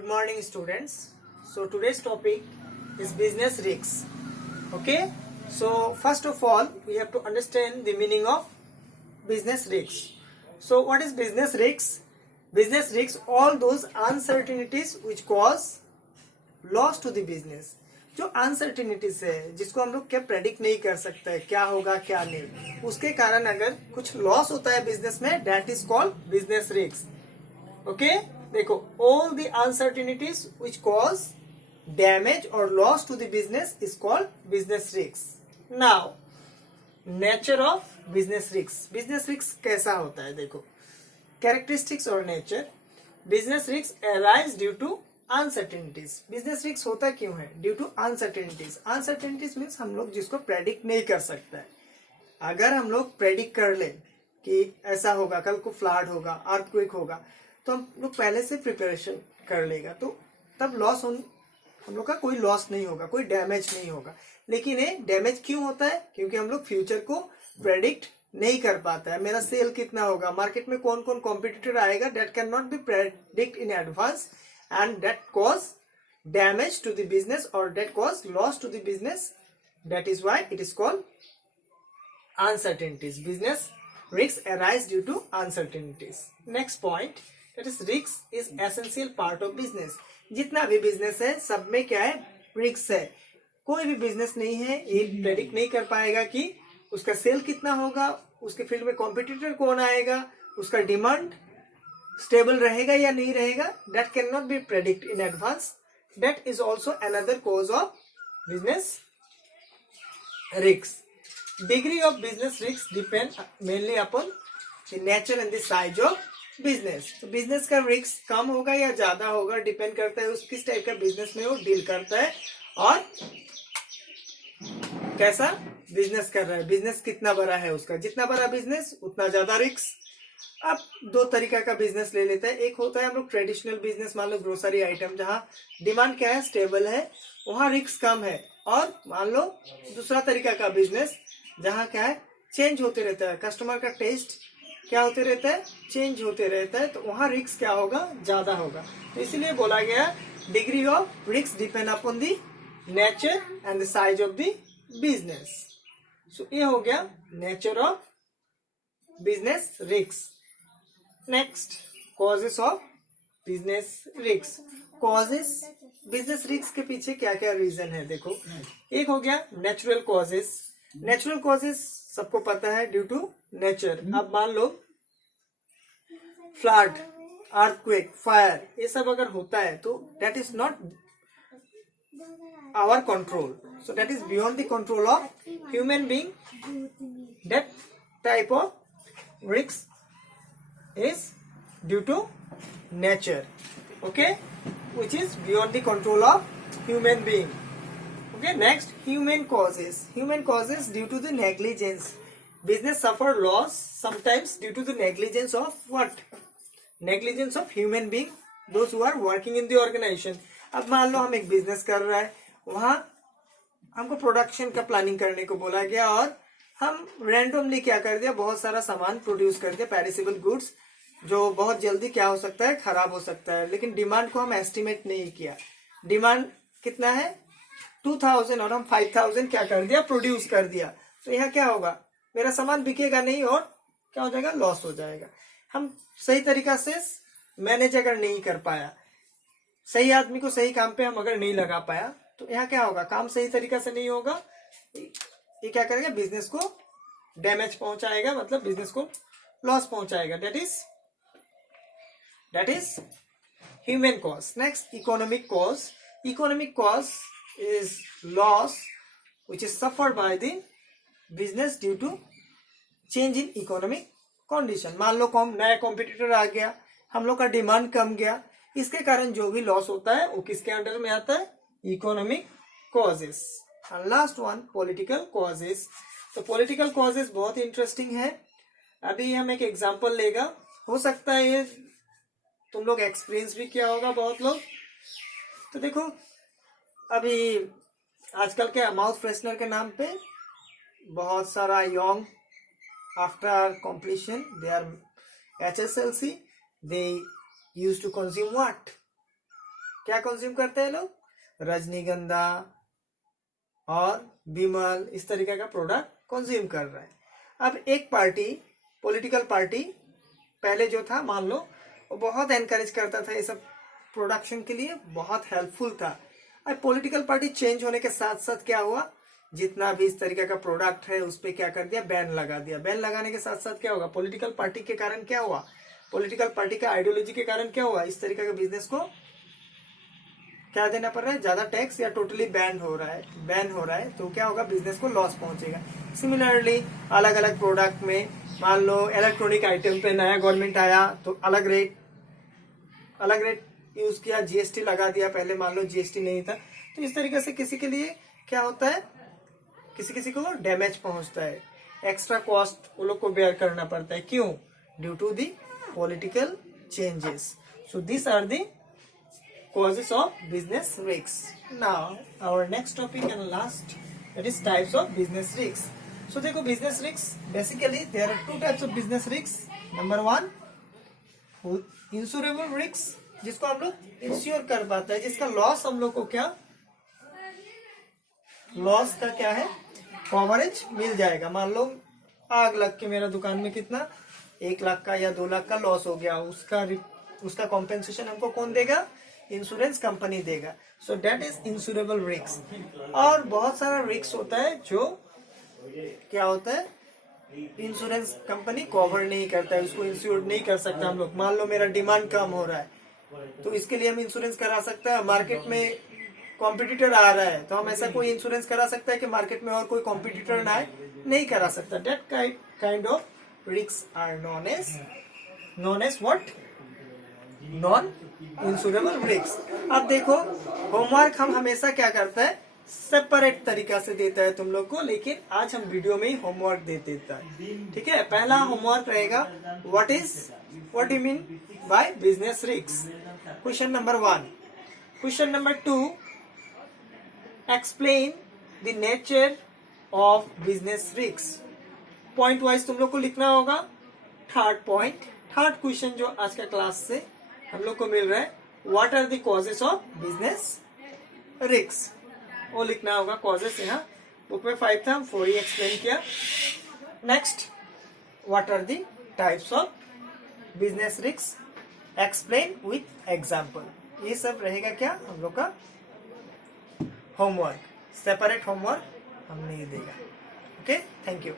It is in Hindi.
Good morning, students. So today's topic is business risks. Okay. So first of all, we have to understand the meaning of business risks. So what is business risks? Business risks, all those uncertainties which cause loss to the business. जो अनसर्टिनिटीज है जिसको हम लोग क्या प्रेडिक्ट नहीं कर सकते हैं, क्या होगा क्या नहीं, उसके कारण अगर कुछ लॉस होता है बिजनेस में, that is called business risk. Okay, देखो, all the uncertainties which cause damage और loss to the business is called business risk. Now nature of business risk. Business risk कैसा होता है, देखो, कैरेक्टरिस्टिक्स और नेचर. Business risk arise due to uncertainties. Business risk होता क्यों है? Due to uncertainties. Uncertainties means हम लोग जिसको प्रेडिक्ट नहीं कर सकता है. अगर हम लोग प्रेडिक्ट कर ले कि ऐसा होगा, कल को फ्लड होगा, अर्थक्वेक होगा, तो हम लोग पहले से प्रिपरेशन कर लेगा, तो तब लॉस हम लोग का कोई लॉस नहीं होगा, कोई डैमेज नहीं होगा. लेकिन ये डैमेज क्यों होता है? क्योंकि हम लोग फ्यूचर को प्रेडिक्ट नहीं कर पाता है. मेरा सेल कितना होगा, मार्केट में कौन कौन कॉम्पिटिटर आएगा, that can not be predict in advance, and that cause damage to the business or that cause loss to the business. That is why it is called uncertainties. Business risks arise due to uncertainties. Next point, that is risk is essential part of business. जितना भी बिजनेस है सब में क्या है, रिस्क है. कोई भी बिजनेस नहीं है ये प्रेडिक्ट नहीं कर पाएगा कि उसका सेल कितना होगा, उसके फील्ड में कॉम्पिटिटर कौन आएगा, उसका डिमांड स्टेबल रहेगा या नहीं रहेगा. That can not be predict in advance. That is also another cause of business risk. Degree of business risk depend mainly upon the nature and the size of business. तो बिजनेस का रिस्क कम होगा या ज्यादा होगा, डिपेंड करता है उस किस टाइप का बिजनेस में वो डील करता है और कैसा बिजनेस कर रहा है, बिजनेस कितना बड़ा है उसका. जितना बड़ा बिजनेस उतना ज्यादा रिस्क. अब दो तरीका का बिजनेस ले लेते हैं. एक होता है हम लोग ट्रेडिशनल बिजनेस, मान लो ग्रोसरी आइटम, जहां डिमांड क्या है, स्टेबल है, वहां रिस्क कम है. और मान लो दूसरा तरीका का बिजनेस जहां क्या है, चेंज होते रहता है, कस्टमर का टेस्ट क्या होते रहता है, चेंज होते रहता है, तो वहां रिस्क क्या होगा, ज्यादा होगा. तो इसीलिए बोला गया degree of risk depend upon the nature and the size of the business. So ये हो गया nature of business risk. Next, causes of business risk. Causes business risk के पीछे क्या क्या रीजन है, देखो. एक हो गया नेचुरल कॉजेस. नेचुरल कॉजेस सबको पता है, ड्यू टू नेचर. अब मान लो फ्लड, अर्थक्वेक, फायर, ये सब अगर होता है तो that is not our control. So that is beyond the control of human being. That type of risk is due to nature, okay, which is beyond the control of human being. Okay, next, human causes. Human causes due to the negligence. Business suffer loss sometimes due to the negligence of what? Negligence of human being, those who are working in the organization. अब मान लो हम एक बिजनेस कर रहा है, वहां हमको प्रोडक्शन का प्लानिंग करने को बोला गया और हम रैंडमली क्या कर दिया, बहुत सारा सामान प्रोड्यूस कर दिया, पेरिसेबल गुड्स, जो बहुत जल्दी क्या हो सकता है, खराब हो सकता है. लेकिन डिमांड को हम एस्टिमेट नहीं किया. डिमांड कितना है, 2000, और हम 5000 क्या कर दिया, प्रोड्यूस कर दिया. तो यहाँ क्या होगा, मेरा सामान बिकेगा नहीं और क्या हो जाएगा, लॉस हो जाएगा. हम सही तरीका से मैनेज अगर नहीं कर पाया, सही आदमी को सही काम पे हम अगर नहीं लगा पाया, तो यहाँ क्या होगा, काम सही तरीका से नहीं होगा. ये क्या करेगा, बिजनेस को डैमेज पहुंचाएगा, मतलब बिजनेस को लॉस पहुंचाएगा. That is human cause. Next, economic cause. Economic cause is loss which is suffered by the business due to change in economic condition. मान लो नया कॉम्पिटिटर आ गया, हम लोग का डिमांड कम गया, इसके कारण जो भी लॉस होता है वो किसके अंडर में आता है, economic causes. And last one, political causes. तो political causes बहुत इंटरेस्टिंग है. अभी हम एक एग्जांपल लेगा, हो सकता है ये तुम लोग एक्सपीरियंस भी किया होगा बहुत लोग. तो देखो, अभी आजकल के माउथ फ्रेशनर के नाम पे बहुत सारा young after completion their HSLC they used to consume what? क्या कंज्यूम करते हैं लोग? रजनीगंधा और विमल, इस तरीके का प्रोडक्ट कंज्यूम कर रहा है। अब एक पार्टी, पॉलिटिकल पार्टी पहले जो था, मान लो वो बहुत एनकरेज करता था ये सब प्रोडक्शन के लिए, बहुत हेल्पफुल था। अब पॉलिटिकल पार्टी चेंज होने के साथ साथ क्या हुआ, जितना भी इस तरीके का प्रोडक्ट है उस पर क्या कर दिया, बैन लगा दिया। बैन लगाने के साथ साथ क्या होगा, पॉलिटिकल पार्टी के कारण क्या हुआ, पॉलिटिकल पार्टी का आइडियोलॉजी के कारण क्या हुआ, इस तरीके के बिजनेस को क्या देना पड़ रहा है, ज्यादा टैक्स या टोटली बैन हो रहा है, तो क्या होगा, बिजनेस को लॉस पहुंचेगा। सिमिलरली अलग अलग प्रोडक्ट में, मान लो इलेक्ट्रॉनिक आइटम पे नया गवर्नमेंट आया तो अलग रेट यूज किया, जीएसटी लगा दिया, पहले मान लो जीएसटी नहीं था, तो इस तरीके से किसी के लिए क्या होता है, किसी को डैमेज पहुंचता है, एक्स्ट्रा कॉस्ट वो लोग को बेयर करना पड़ता है। क्यों? Due to the political changes. So this are the causes of business risks. Now our next topic and last, that is types of business risks. So देखो business risks, basically there are two types of business risks. Number one, insurable risks, जिसको हम लोग इंश्योर कर पाते हैं, जिसका लॉस हम लोग को क्या, लॉस का क्या है, कवरेज मिल जाएगा। मान लो आग लग के मेरा दुकान में कितना 1 लाख का या 2 लाख का लॉस हो गया, उसका कॉम्पेंसेशन हमको कौन देगा, इंश्योरेंस कंपनी देगा। सो डेट इज इंश्योरेबल रिस्क। और बहुत सारा रिस्क होता है जो क्या होता है, इंश्योरेंस कंपनी कवर नहीं करता है, उसको इंश्योर नहीं कर सकता हम लोग। मान लो मेरा डिमांड कम हो रहा है तो इसके लिए हम इंश्योरेंस करा सकते हैं। मार्केट में कॉम्पिटिटर आ रहा है तो हम ऐसा कोई इंश्योरेंस करा सकता है कि मार्केट में और कोई कॉम्पिटिटर ना आए, नहीं करा सकता। That kind of risk are non as what, non insurable risk. अब देखो होमवर्क हम हमेशा क्या करता है, सेपरेट तरीका से देता है तुम लोग को, लेकिन आज हम वीडियो में ही होमवर्क दे देता है। ठीक है, पहला होमवर्क रहेगा what you mean by business risk, question number 1। Question number 2, explain the nature of business risk. Point wise तुम लोग को लिखना होगा। थर्ड क्वेश्चन जो आज का क्लास से हम लोग को मिल रहा है, what are the causes of business risk, वो लिखना होगा। कॉजेस यहाँ बुक में 5 था, 4 ही एक्सप्लेन किया। Next, what are the types of business risk, explain with example. ये सब रहेगा क्या हम लोग का होमवर्क। सेपरेट होमवर्क हम नहीं देगा। Okay, thank you.